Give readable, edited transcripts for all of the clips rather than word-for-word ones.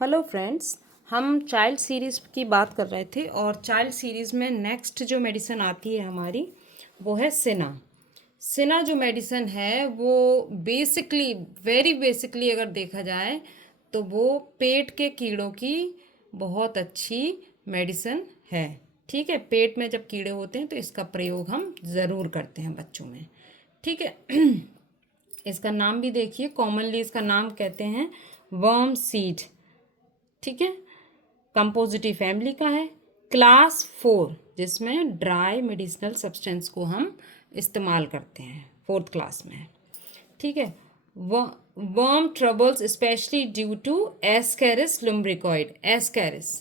Hello friends, हम child series की बात कर रहे थे और चाइल्ड सीरीज़ में नेक्स्ट जो मेडिसिन आती है हमारी वो है सिना। सिना जो मेडिसिन है वो बेसिकली वेरी बेसिकली अगर देखा जाए तो वो पेट के कीड़ों की बहुत अच्छी मेडिसिन है। ठीक है, पेट में जब कीड़े होते हैं तो इसका प्रयोग हम ज़रूर करते हैं बच्चों में। ठीक है। इसका नाम भी देखिए, कॉमनली इसका नाम कहते हैं वर्म सीड। ठीक है, कंपोजिटिव फैमिली का है, क्लास 4 जिसमें ड्राई मेडिसिनल सब्सटेंस को हम इस्तेमाल करते हैं, 4th क्लास में। ठीक है, worm troubles specially due to ascaris lumbricoides. Ascaris,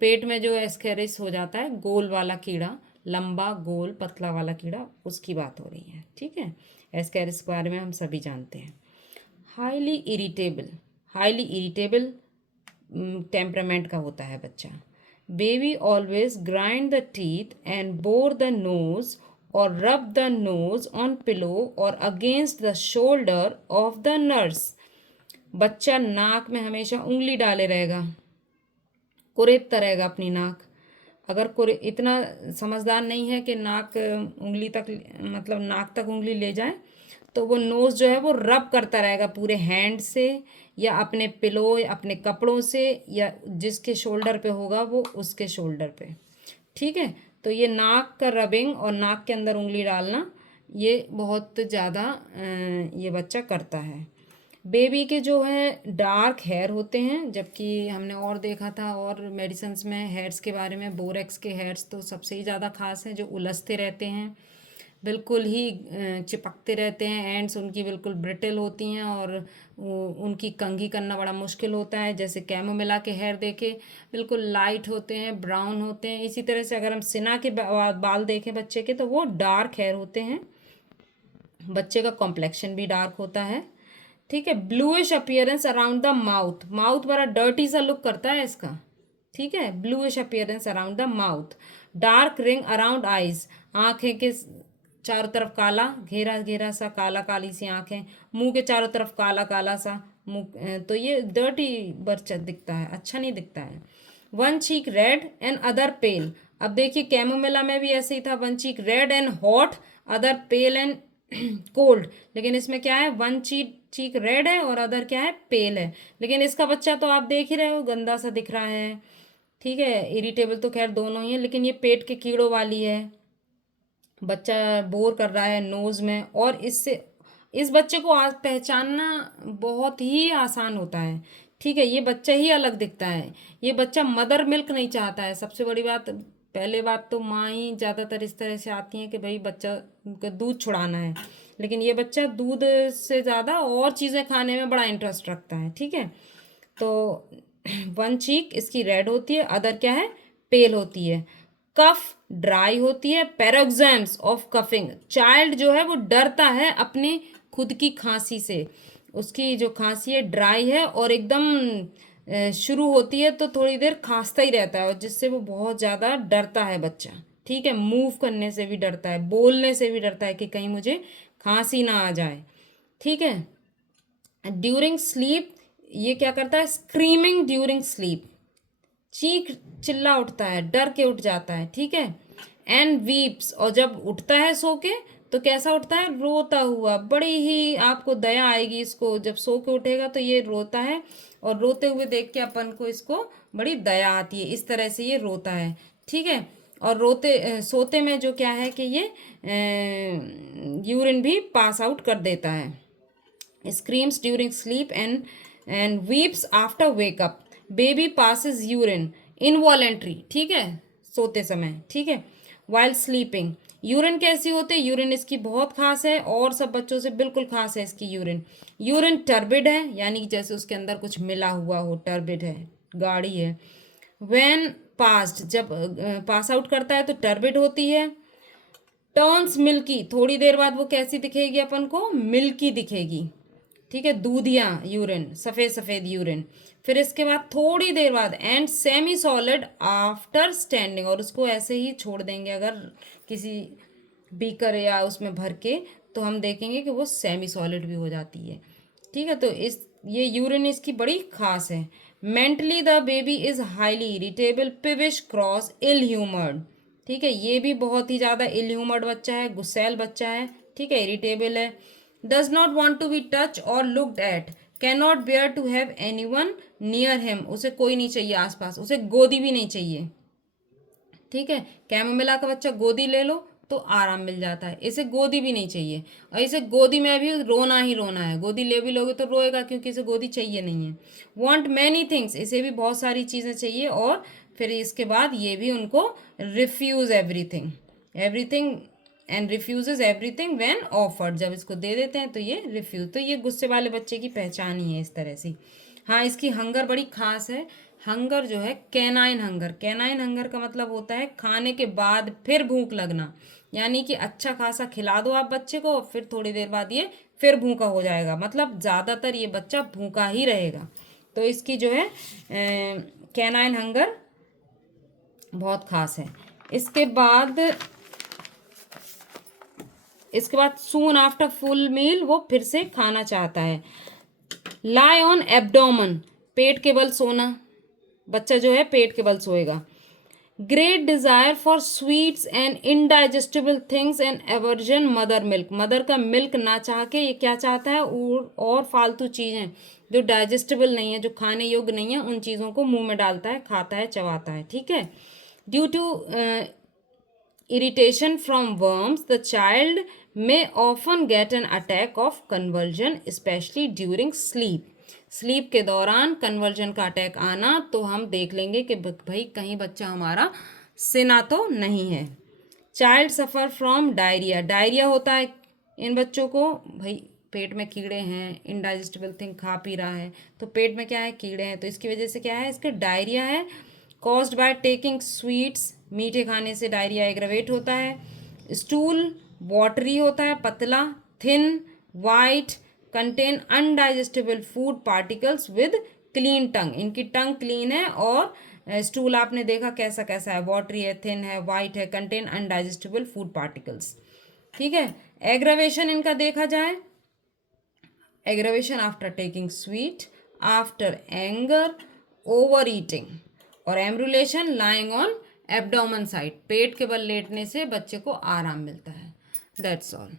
पेट में जो एस्केरिस हो जाता है, गोल वाला कीड़ा, लंबा गोल पतला वाला कीड़ा, उसकी बात हो रही है। ठीक है, एस्केरिस के बारे में हम सभी जानते हैं। हाईली इरिटेबल टेम्परामेंट का होता है बच्चा। Baby always grind the teeth and bore the nose और rub the nose on pillow और against the shoulder of the nurse. बच्चा नाक में हमेशा उंगली डाले रहेगा, कुरेदता रहेगा अपनी नाक। अगर कुरे इतना समझदार नहीं है कि नाक उंगली तक, मतलब नाक तक उंगली ले जाए, तो वो नोज़ जो है वो रब करता रहेगा पूरे हैंड से या अपने पिलो या अपने कपड़ों से, या जिसके शोल्डर पे होगा वो उसके शोल्डर पे। ठीक है, तो ये नाक का रबिंग और नाक के अंदर उंगली डालना ये बहुत ज़्यादा ये बच्चा करता है। बेबी के जो है डार्क हेयर होते हैं, जबकि हमने और देखा था और मेडिसिन्स में हेयर्स के बारे में, बोरेक्स के हेयर्स तो सबसे ही ज़्यादा खास हैं, जो उलझते रहते हैं, बिल्कुल ही चिपकते रहते हैं, एंड्स उनकी बिल्कुल ब्रिटल होती हैं और उनकी कंघी करना बड़ा मुश्किल होता है। जैसे कैमोमिला के हेयर देखे, बिल्कुल लाइट होते हैं, ब्राउन होते हैं। इसी तरह से अगर हम सिना के बाल देखें बच्चे के, तो वो डार्क हेयर होते हैं। बच्चे का कॉम्प्लेक्शन भी डार्क होता है। ठीक है, bluish appearance around the mouth. Mouth बड़ा डर्टी सा लुक करता है इसका। ठीक है, bluish appearance around the mouth. Dark ring around eyes, आंखें के चारों तरफ काला घेरा घेरा सा, काला काली सी आंखें। मुंह के चारों तरफ काला काला सा मुंह, तो ये डर्टी बच्चा दिखता है, अच्छा नहीं दिखता है। One cheek red and other pale. अब देखिए कैमोमिला में भी ऐसे ही था, one cheek red and hot, other pale and cold. लेकिन इसमें क्या है, वन चीक रेड है और अदर क्या है, पेल है। लेकिन इसका बच्चा तो आप देख ही रहे हो, गंदा सा दिख रहा है। ठीक है, इरिटेबल तो खैर दोनों ही है, लेकिन ये पेट के कीड़ों वाली है। बच्चा बोर कर रहा है नोज में, और इससे इस बच्चे को आज पहचानना बहुत ही आसान होता है। ठीक है, ये बच्चा ही अलग दिखता है। ये बच्चा मदर मिल्क नहीं चाहता है। सबसे बड़ी बात, पहले बात तो माँ ही ज़्यादातर इस तरह से आती हैं कि भाई बच्चा का दूध छुड़ाना है, लेकिन ये बच्चा दूध से ज़्यादा और चीज़ें खाने में बड़ा इंटरेस्ट रखता है। ठीक है, तो वन चीक इसकी रेड होती है, अदर क्या है, पेल होती है। कफ ड्राई होती है। पैरोक्सेम्स ऑफ कफिंग, चाइल्ड जो है वो डरता है अपनी खुद की खांसी से। उसकी जो खांसी है ड्राई है और एकदम शुरू होती है तो थोड़ी देर खांसता ही रहता है, और जिससे वो बहुत ज़्यादा डरता है बच्चा। ठीक है, मूव करने से भी डरता है, बोलने से भी डरता है कि कहीं मुझे खांसी ना आ जाए। ठीक है, ड्यूरिंग स्लीप ये क्या करता है, स्क्रीमिंग ड्यूरिंग स्लीप, चीख चिल्ला उठता है, डर के उठ जाता है। ठीक है, एंड वीप्स, और जब उठता है सो के तो कैसा उठता है, रोता हुआ। बड़ी ही आपको दया आएगी इसको, जब सो के उठेगा तो ये रोता है, और रोते हुए देख के अपन को इसको बड़ी दया आती है, इस तरह से ये रोता है। ठीक है, और सोते में जो क्या है कि ये यूरिन भी पास आउट कर देता है। screams during sleep and weeps after wake up. Baby passes urine involuntary, ठीक है, सोते समय। ठीक है, while sleeping। यूरिन कैसी होती है, यूरिन इसकी बहुत खास है और सब बच्चों से बिल्कुल खास है इसकी यूरिन। यूरिन टर्बिड है, यानी जैसे उसके अंदर कुछ मिला हुआ हो, टर्बिड है, गाढ़ी है। व्हेन पास्ड, जब पास आउट करता है तो टर्बिड होती है। टर्न्स मिल्की, थोड़ी देर बाद वो कैसी दिखेगी अपन को, मिल्की दिखेगी। ठीक है, दूधिया यूरिन, सफ़ेद सफ़ेद यूरिन। फिर इसके बाद थोड़ी देर बाद and semi solid after standing, और उसको ऐसे ही छोड़ देंगे अगर किसी बीकर या उसमें भर के, तो हम देखेंगे कि वो सेमी सॉलिड भी हो जाती है। ठीक है, तो ये यूरिन इसकी बड़ी खास है। Mentally the baby is highly irritable, peevish, cross, ill humoured. ठीक है, ये भी बहुत ही ज़्यादा इल ह्यूमर्ड बच्चा है, गुस्सैल बच्चा है। ठीक है, इरिटेबल है। Does not want to be touch और looked at, can not bear to have any one near him, उसे कोई नहीं चाहिए आसपास, उसे गोदी भी नहीं चाहिए। ठीक है, कैमोमिला का बच्चा गोदी ले लो तो आराम मिल जाता है, इसे गोदी भी नहीं चाहिए। और इसे गोदी में भी रोना ही रोना है, गोदी ले भी लोगे तो रोएगा क्योंकि इसे गोदी चाहिए नहीं है। वांट मैनी थिंग्स, इसे भी बहुत सारी चीज़ें चाहिए। और फिर इसके बाद ये भी उनको refuse everything, everything and refuses everything when offered, जब इसको दे देते हैं तो ये रिफ्यूज। तो ये गुस्से वाले बच्चे की पहचान ही है इस तरह से। हाँ, इसकी हंगर बड़ी खास है। हंगर जो है कैनाइन हंगर, कैनाइन हंगर का मतलब होता है खाने के बाद फिर भूख लगना, यानी कि अच्छा खासा खिला दो आप बच्चे को, फिर थोड़ी देर बाद ये फिर भूखा हो जाएगा, मतलब ज़्यादातर ये बच्चा भूखा ही रहेगा। तो इसकी जो है कैनाइन हंगर बहुत खास है। इसके बाद सून आफ्टर फुल मील वो फिर से खाना चाहता है। लाई ऑन एब्डोमन, पेट के बल सोना, बच्चा जो है पेट के बल सोएगा। Great desire for sweets and indigestible things and aversion mother milk, mother का मिल्क ना चाह के ये क्या चाहता है, और फालतू चीज़ें जो डाइजेस्टेबल नहीं है, जो खाने योग्य नहीं है, उन चीज़ों को मुंह में डालता है, खाता है, चबाता है। ठीक है, due to irritation from worms, the child may often get an attack of convulsion, especially during sleep. Sleep के दौरान कन्वर्जन का अटैक आना तो हम देख लेंगे कि भाई कहीं बच्चा हमारा सिना तो नहीं है। Child suffer from diarrhoea, diarrhoea होता है इन बच्चों को, भाई पेट में कीड़े हैं, इनडाइजेस्टेबल थिंग खा पी रहा है तो पेट में क्या है, कीड़े हैं, तो इसकी वजह से क्या है, इसके डायरिया है। कॉज्ड बाय टेकिंग स्वीट्स, मीठे खाने से डायरिया एग्रवेट होता है। स्टूल वाटरी होता है, पतला, thin, white, contain undigestible food particles with clean tongue, इनकी टंग क्लीन है। और स्टूल आपने देखा कैसा कैसा है, वाटरी है, थिन है, वाइट है, कंटेन अनडाइजेस्टेबल फूड पार्टिकल्स। ठीक है, एग्रावेशन इनका देखा जाए, aggravation after taking sweet, after anger, over eating, और एम्ब्रुलेशन लाइंग ऑन एब्डोमेन साइड, पेट के बल लेटने से बच्चे को आराम मिलता है। That's all.